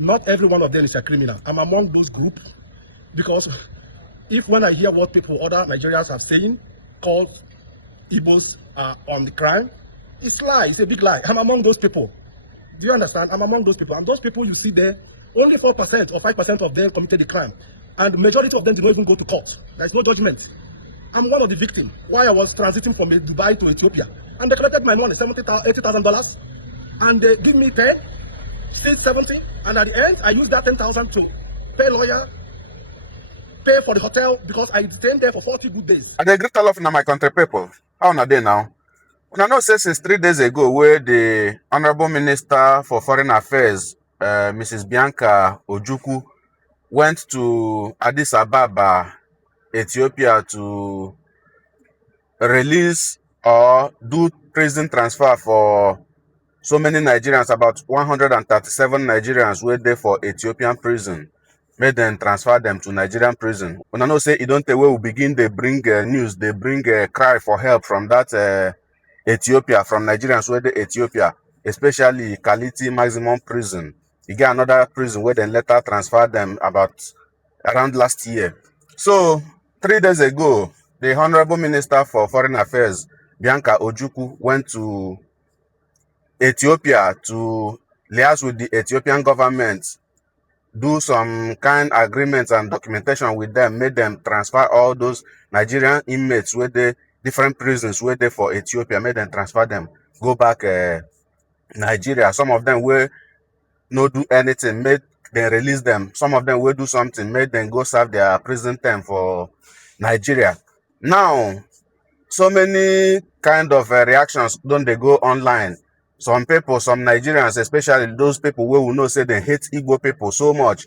not every one of them is a criminal. I'm among those groups because when I hear what other Nigerians have saying, called Igbos are on the crime, it's lie. It's a big lie. I'm among those people. Do you understand? I'm among those people. And those people you see there, only 4% or 5% of them committed the crime. And the majority of them did not even go to court. There's no judgment. I'm one of the victims. Why I was transiting from Dubai to Ethiopia. And they collected my money, $80,000. And they give me 10, still 70. And at the end, I used that 10,000 to pay lawyer, pay for the hotel, because I detained there for 40 good days. And they greet all of my country people. How are they now? I know since 3 days ago, where the Honorable Minister for Foreign Affairs, Mrs. Bianca Ojukwu, went to Addis Ababa, Ethiopia, to release or do prison transfer for so many Nigerians, about 137 Nigerians were there for Ethiopian prison. Made them transfer them to Nigerian prison. When I know say, you don't tell where we begin, they bring news, they bring a cry for help from that Ethiopia, from Nigerians where the Ethiopia, especially Kaliti Maximum Prison. You get another prison where they later transfer them around last year. So 3 days ago, the Honorable Minister for Foreign Affairs, Bianca Ojukwu, went to Ethiopia to liaise with the Ethiopian government, do some kind agreements and documentation with them, made them transfer all those Nigerian inmates with the different prisons where they for Ethiopia, made them transfer them, go back Nigeria. Some of them will not do anything, made them release them. Some of them will do something, made them go serve their prison term for Nigeria. Now, so many kind of reactions don't they go online. Some people, some Nigerians, especially those people where we know say they hate Igbo people so much,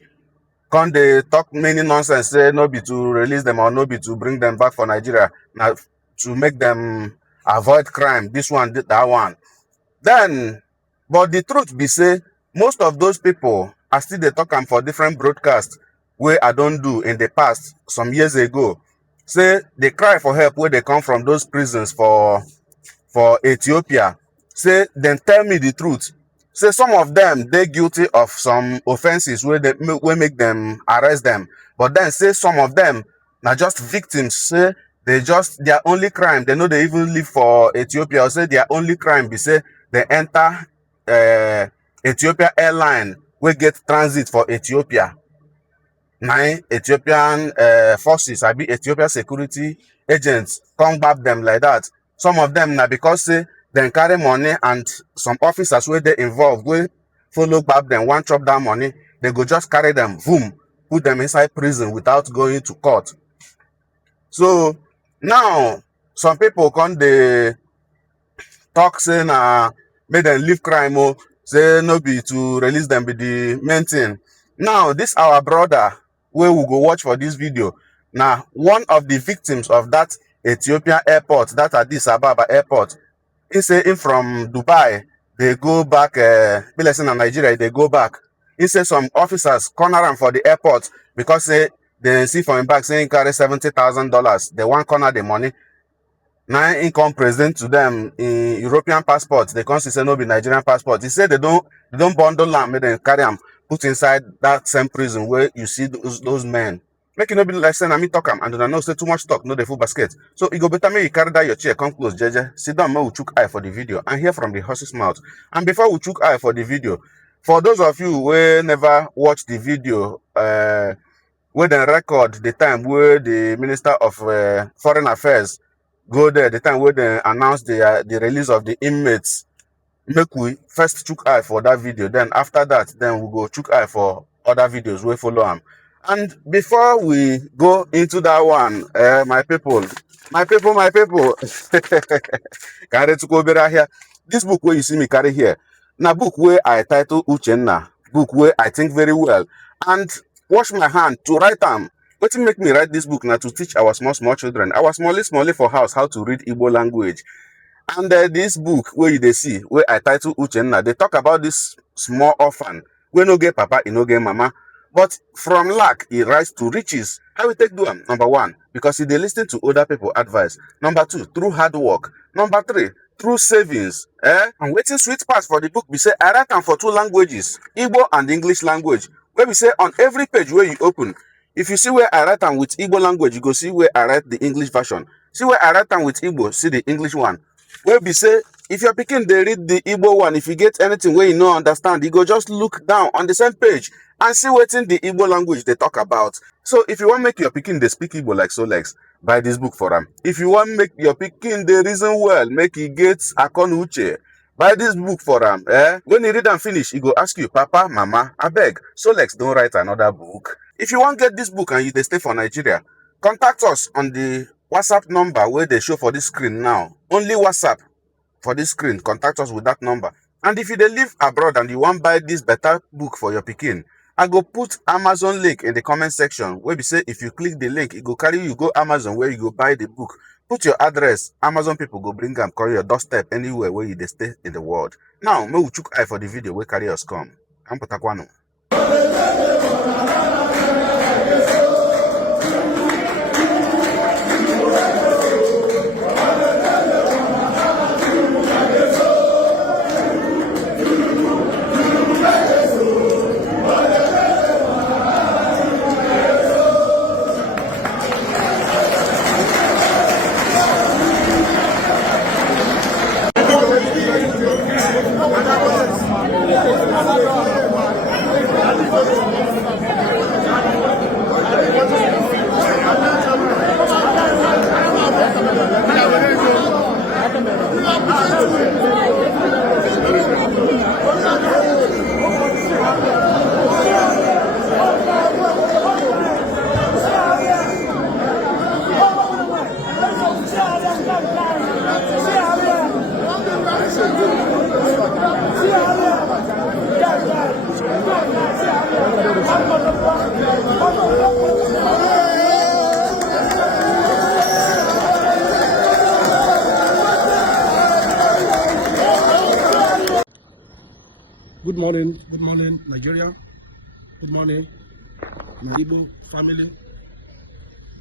can't they talk many nonsense, say no be to release them or no be to bring them back for Nigeria, now to make them avoid crime, this one, that one. Then, but the truth be say, most of those people are still they talking for different broadcasts where I don't do in the past, some years ago. Say they cry for help where they come from those prisons for Ethiopia. Say then tell me the truth. Say some of them they guilty of some offenses where they make them arrest them. But then say some of them are just victims. Say their only crime, they know they even live for Ethiopia. Or say their only crime be say they enter Ethiopia airline we get transit for Ethiopia. Nine Ethiopian forces, I be Ethiopia security agents, come back them like that. Some of them now because say they carry money and some officers where they involved will follow back them, one chop that money, they go just carry them, boom, put them inside prison without going to court. So now some people come they talk saying make them leave crime or say no be to release them be the main thing. Now this our brother where we go watch for this video. Now one of the victims of that Ethiopian airport, that Addis Ababa airport, he say in from Dubai, they go back, be less in Nigeria, they go back. He say some officers corner him for the airport because they see from him back saying carry $70,000. They want corner the money. Now income present to them in European passports. They can't say no be Nigerian passport. He said they don't bundle them, make them carry them, put inside that same prison where you see those men. Make it no be like saying I me talk am and I know say too much talk, no the full basket. So it go better make you carry that your chair, come close, Jeje. Sit down, we chook eye for the video and hear from the horse's mouth. And before we chook eye for the video, for those of you who never watched the video, where they record the time where the Minister of Foreign Affairs go there, the time where they announce the release of the inmates, make we first chook eye for that video. Then after that, then we go chook eye for other videos we follow them. And before we go into that one, my people, carry to go better here. This book where you see me carry here, now book where I title Uchenna, book where I think very well, and wash my hand to write them. What make me write this book now to teach our small children, our small for house how to read Igbo language. And this book where they see, where I title Uchenna, they talk about this small orphan, where no get papa, no get mama. But from lack, he rise to riches. How we take do them? Number one, because they listen to other people advice. Number two, through hard work. Number three, through savings. And wetin sweet pass for the book be say I write am for two languages, Igbo and English language. Wey be say on every page wey you open, if you see where I write am with Igbo language, you go see where I write the English version. See where I write am with Igbo, see the English one. Wey be say if your pikin dey read the Igbo one, if you get anything wey you no understand, you go just look down on the same page and see wetin the Igbo language dey talk about. So if you wan make your pikin dey speak Igbo like Solex, buy this book for am. If you wan make your pikin dey reason well, make e get akonuche, buy this book for am. When e read am finish, e go ask you, Papa, Mama, abeg, Solex don write another book. If you wan get this book and you dey stay for Nigeria, contact us on the WhatsApp number wey dey show for this screen now. Only WhatsApp for this screen. Contact us with that number. And if you dey live abroad and you wan buy this better book for your pikin, I go put Amazon link in the comment section wey be say if you click the link, e go carry you go Amazon where you go buy the book. Put your address, Amazon people go bring am carry your doorstep anywhere where you dey stay in the world. Now, make we chook eye for the video wey carry us come. Kamputakwano. Good morning, Nigeria. Good morning, my Igbo family.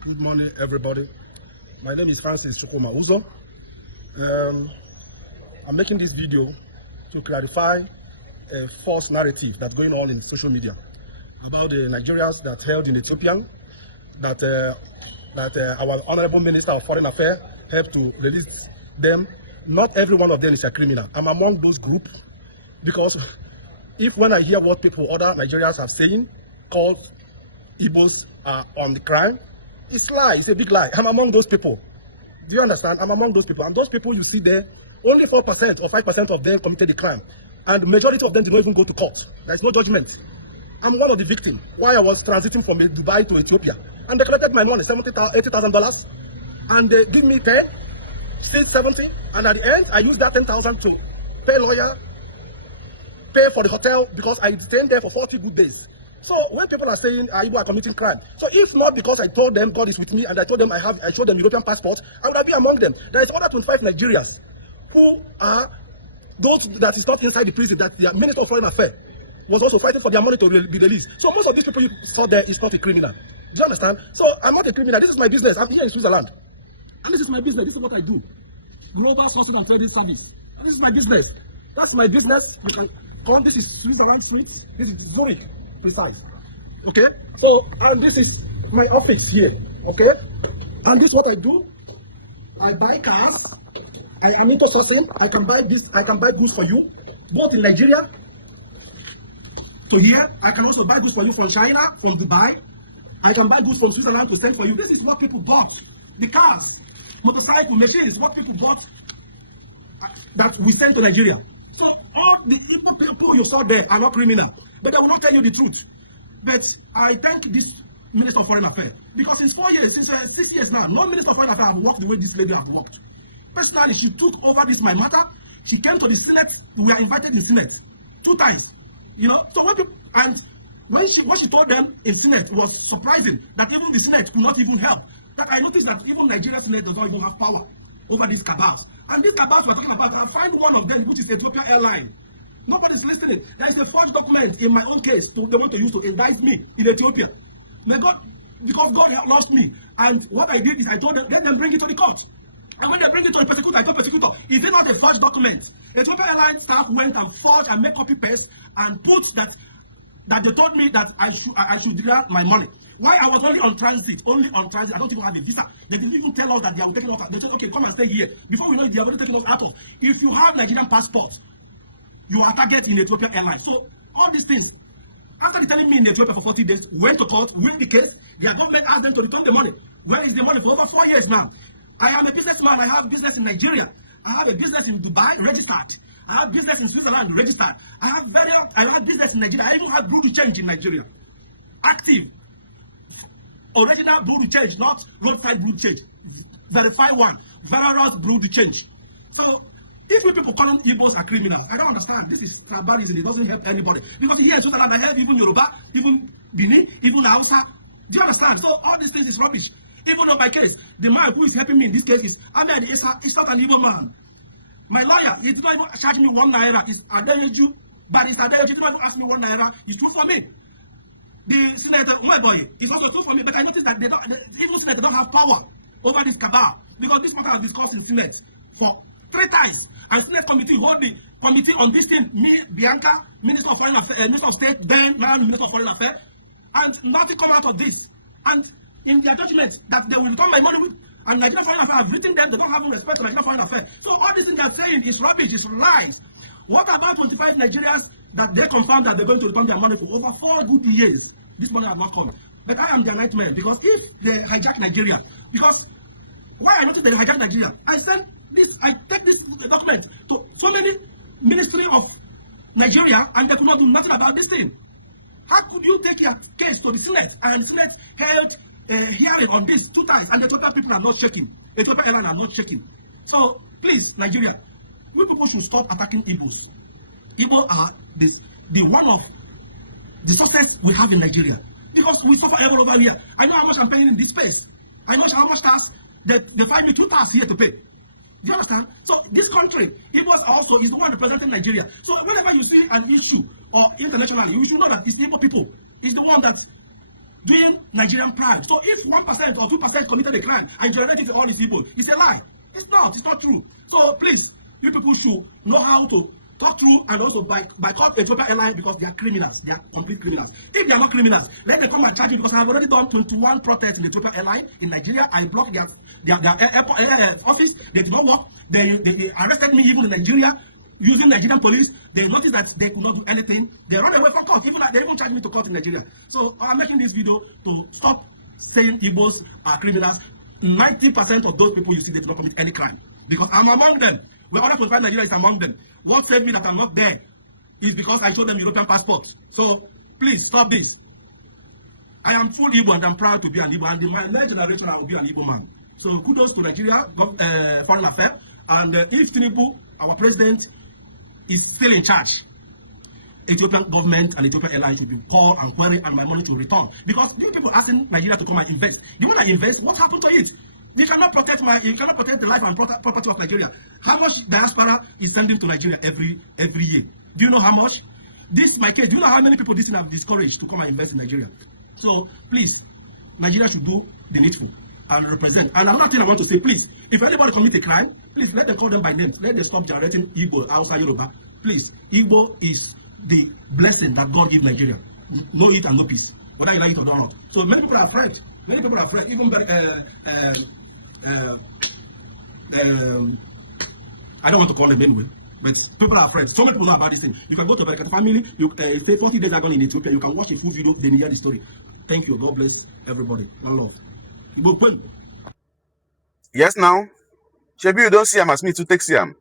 Good morning, everybody. My name is Francis Chukuma Uzo. I'm making this video to clarify a false narrative that's going on in social media about the Nigerians that held in Ethiopia, that our Honorable Minister of Foreign Affairs helped to release them. Not every one of them is a criminal. I'm among those groups because when I hear what other Nigerians are saying, called Igbos are on the crime, it's lie. It's a big lie. I'm among those people. Do you understand? I'm among those people. And those people you see there, only 4% or 5% of them committed the crime. And the majority of them did not even go to court. There's no judgment. I'm one of the victims. Why I was transiting from Dubai to Ethiopia. And they collected my money, $80,000. And they give me 10, still 70. And at the end, I used that 10,000 to pay lawyer, pay for the hotel, because I stayed there for 40 good days. So when people are saying Igbo are committing crime, so if not because I told them God is with me and I told them I showed them European passport, I would have been among them. There is other 25 Nigerians who are those that is not inside the prison, that the Minister of Foreign Affairs was also fighting for their money to be released. So most of these people you saw there is not a criminal. Do you understand? So I'm not a criminal. This is my business. I'm here in Switzerland. And this is my business. This is what I do. Global Sourcing and Trading Service. And this is my business. That's my business. You can come. This is Switzerland Street. This is Zurich. Precise. Okay? So, and this is my office here. Okay? And this is what I do. I buy cars. I am into sourcing. I can buy this. I can buy goods for you, both in Nigeria to here. I can also buy goods for you from China, from Dubai. I can buy goods from Switzerland to send for you. This is what people bought. The cars, motorcycle, machines, what people bought that we send to Nigeria. So all the people you saw there are not criminal, but I will not tell you the truth. But I thank this Minister of Foreign Affairs, because since 4 years, since 6 years now, no Minister of Foreign Affairs have worked the way this lady has worked. Personally, she took over this my matter. She came to the Senate. We were invited in the Senate 2 times. You know, so when she told them in Senate, it was surprising that even the Senate could not even help. That I noticed that even Nigeria Senate does not even have power over these cabals. And these cabals we're talking about, I find one of them, which is Ethiopia Airline. Nobody's listening. There is a forged document in my own case they want to use to indict me in Ethiopia. My God, because God lost me. And what I did is I told them, let them bring it to the court. And when they bring it to the prosecutor, I told prosecutor, is it not a forged document? The Ethiopian Airlines staff went and forged and made copy paste and put that they told me that I should declare my money. Why I was only on transit, I don't even have a visa. They didn't even tell us that they were taking us out. They said, okay, come and stay here. Before we know it, they are already taking us out of. If you have Nigerian passport, you are targeted in Ethiopian Airlines. So all these things, after telling me in Ethiopia for 40 days, went to court, win the case, their government asked them to return the money. Where is the money for over 4 years now? I am a businessman. I have business in Nigeria. I have a business in Dubai registered. I have business in Switzerland registered. I have business in Nigeria. I even have Blue Change in Nigeria. Active. Original Blue Change, not roadside Blue Change. Verified one. Virus Blue Change. So if you people call them Igbos are criminals, I don't understand. This is tribalism. It doesn't help anybody. Because here in Switzerland, I have even Yoruba, even Bini, even Hausa. Do you understand? So all these things is rubbish. Even on my case, the man who is helping me in this case is Ahmed Issa. He's not an Igbo man. My lawyer, he's not even charging me 1 naira. It's Adeyeju, but it's Adeyeju. He didn't even ask me 1 naira. It's true for me. The senator, my boy, is also true for me. But I noticed that the Igbo senator don't have power over this cabal because this matter was discussed in Senate for 3 times. And Senate committee hold the committee on this thing. Me, Bianca, Minister of Foreign Affairs, Minister of State, Ben, now Minister of Foreign Affairs, and nothing come out of this. And in their judgment that they will return my money with, and Nigerian Foreign Affairs have written them, they don't have respect for Nigerian Foreign Affairs. So all these things they're saying is rubbish, is lies. What about 25 Nigerians that they confirmed that they're going to return their money for over 4 good years? This money has not come. But I am their nightmare because if they hijack Nigeria, because why I noticed they hijack Nigeria, I take this document to so many ministry of Nigeria and they could not do nothing about this thing. How could you take your case to the Senate and the Senate held hearing on this 2 times and the total people are not shaking? The total airline are not shaking. So please, Nigeria, we people should stop attacking Igbos. Igbo are the one of the success we have in Nigeria. Because we suffer every over here. I know how much I'm paying in this space. I know how much tax they find me 2 tax here to pay. Do you understand? So this country, Igbo also is the one representing Nigeria. So whenever you see an issue or internationally, you should know that it's Igbo people. It's the one that's doing Nigerian pride. So if 1% or 2% committed a crime and generated all these people, it's a lie. It's not true. So please, you people should know how to talk through and also boycott Ethiopia Airlines because they are criminals. They are complete criminals. If they are not criminals, let them come and charge you because I have already done 21 protests in Ethiopia Airlines in Nigeria. I blocked their airport office. They did not work. They arrested me even in Nigeria using Nigerian police. They noticed that they could not do anything. They ran away from court. They even charged me to court in Nigeria. So I'm making this video to stop saying Igbos are criminals. 90% of those people you see, they do not commit any crime because I'm among them. The other 25 Nigeria is among them. What saved me that I'm not there is because I showed them European passport. So please stop this. I am full Igbo and I'm proud to be an Igbo. And in my next generation, I will be an Igbo man. So kudos to Nigeria, Foreign Affairs. And if Tinubu, our president, is still in charge, Ethiopian government and Ethiopian Airlines should be called and queried and my money to return. Because you people asking Nigeria to come and invest. You want to invest, what happened to it? You cannot protect the life and property of Nigeria. How much diaspora is sending to Nigeria every year? Do you know how much? This my case. Do you know how many people this thing have discouraged to come and invest in Nigeria? So please, Nigeria should do the needful and represent. And another thing I want to say, please, if anybody commit a crime, please let them call them by names. Let them stop generating Igbo, Hausa, Yoruba. Please, Igbo is the blessing that God gives Nigeria. No eat and no peace. Whether you like it or not. So many people are afraid. Many people are afraid. Even I don't want to call them anyway, but people are afraid. So many people know about this thing. You can go to the family, you say 40 days ago in Ethiopia, you can watch a full video, then you hear the story. Thank you. God bless everybody. One love. Yes, now. Shebi, you don't see him as me to take see him.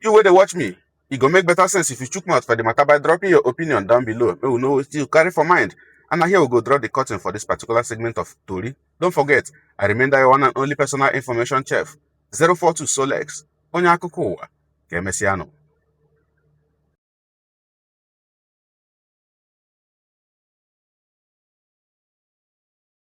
You wait to watch me. It go make better sense if you chook mouth for the matter by dropping your opinion down below. We will know what you carry for mind. And now here we go draw the curtain for this particular segment of Tori. Don't forget, I remain that your one and only personal information chef, 042 Solex, Onyakukowa, Kemesiano.